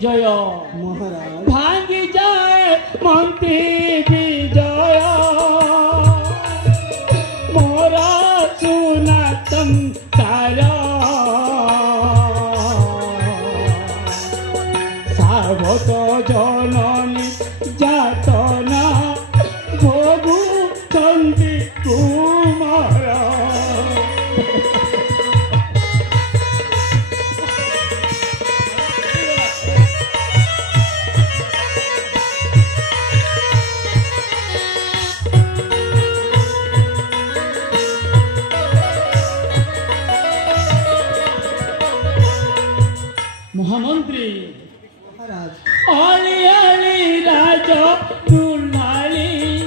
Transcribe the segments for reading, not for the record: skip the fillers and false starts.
विजय महाराज भांगी जाए मंत्री विजय मोरा सुनातन तारा सावत जननी जातना भोगु चंदी कुमार महामंत्री महाराज आली आली राजा दुलाली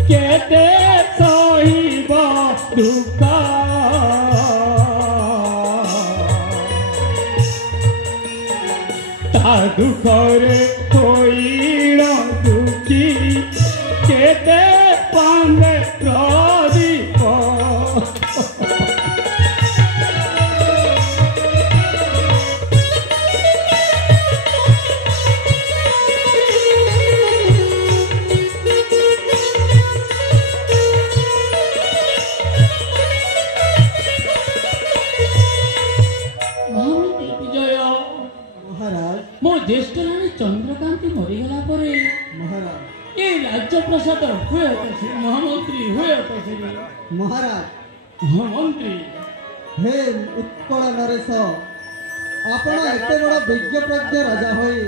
केते सहिब दुख ता दुख रे कोई दुखी केते पांगे प्रदीप मो ज्येष्ठ राणी चंद्रकांती मरीगला परे महाराज ये राज्य प्रसाद हुए तसे महामंत्री हुए तसे महाराज महामंत्री हे उत्कल नरेश आपण एते बड़ विज्ञ प्रज्ञ राजा होई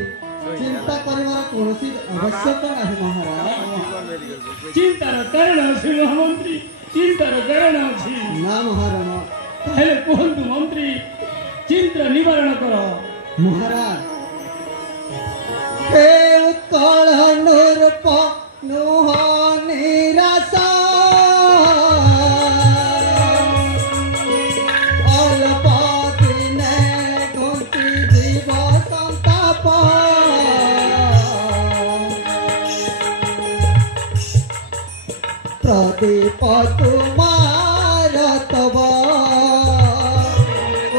चिंता करिवार कोनोसी आवश्यकता नाही महाराज चिंतार कारण अछि महामंत्री चिंतार कारण अछि ना महाराज ताहेले कहंतु मंत्री चिंता निवारण करो महाराज हे उत्कल नूरप नुह निराशा अल्प दिने घुंटी जीव संताप प्रदीप तुमार तब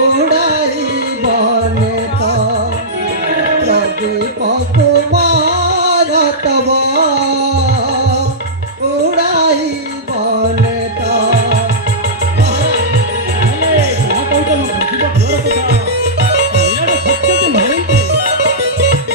उड़ाई बने तो प्रदीप कुमार तब उड़ाई बने तो ताहेले क्या कहतनु बुझिबो जोर कथा यार सत्य के महामंत्री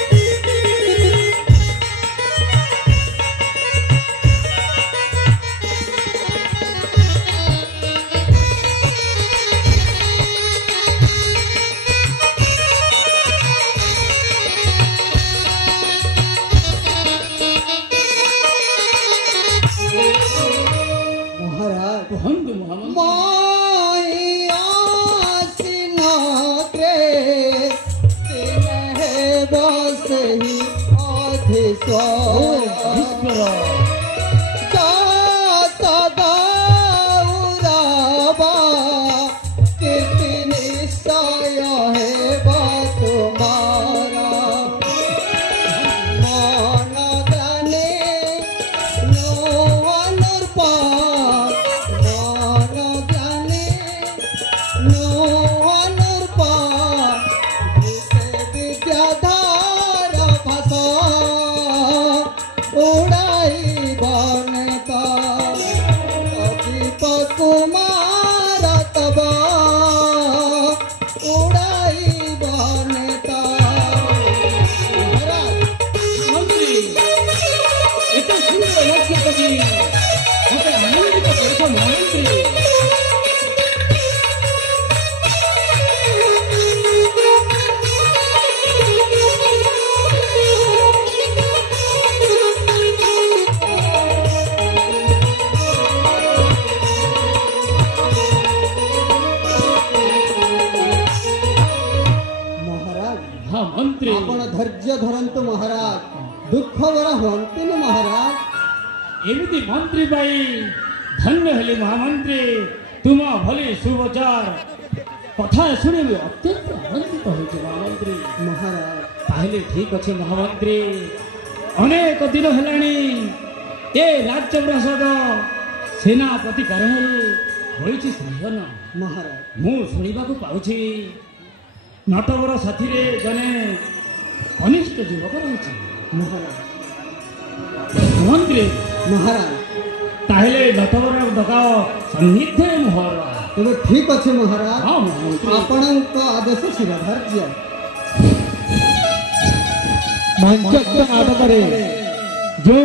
महाराज कहंतु महामंत्री माया सिना ग्रे तिन्हे बसहि अधिस्वर कीर्ति निश्चय है तुम्हारा मन ग्लानि विद्याधार भाषा ମହାମନ୍ତ୍ରୀ ଆପଣ ଧୈର୍ଯ୍ୟ ଧରନ୍ତୁ ମହାରାଜ, ଦୁଃଖ ବରା ହୁଅନ୍ତୁନି ମହାରାଜ। ଏମିତି ମନ୍ତ୍ରୀ ପାଇ ଧନ୍ୟ ହେଲି ମହାମନ୍ତ୍ରୀ। ତୁମ ଭଳି ସୁବଚାର କଥା ଶୁଣି ଅତ୍ୟନ୍ତ ଆନନ୍ଦିତ ହେଉଛି ମହାମନ୍ତ୍ରୀ। ମହାରାଜ ତାହେଲେ ଠିକ ଅଛି ମହାମନ୍ତ୍ରୀ, ଅନେକ ଦିନ ହେଲାଣି ଏ ରାଜପ୍ରସାଦ ସେନାପତି କାରଣରୁ ହୋଇଛି ସ୍ନେହନ। ମହାରାଜ ମୁଁ ଶୁଣିବାକୁ ପାଉଛି ନଟବର ସାଥିରେ ଜଣେ କନିଷ୍ଠ ଯୁବକ ରହୁଛି ମହାରାଜ ମହାମନ୍ତ୍ରୀ। ମହାରାଜ ତାହେଲେ ନଟବର ଡକାଅ ସନ୍ନିଧ୍ୟ ମୋହର। ତେବେ ଠିକ ଅଛି ମହାରାଜ, ହଁ ମହାମନ୍ତ୍ରୀ। ଆପଣଙ୍କ ଆଦେଶ ଶିରଧାର୍ଯ୍ୟ। ମଞ୍ଚସ୍ଥ ନାଟକରେ ଯୋଉ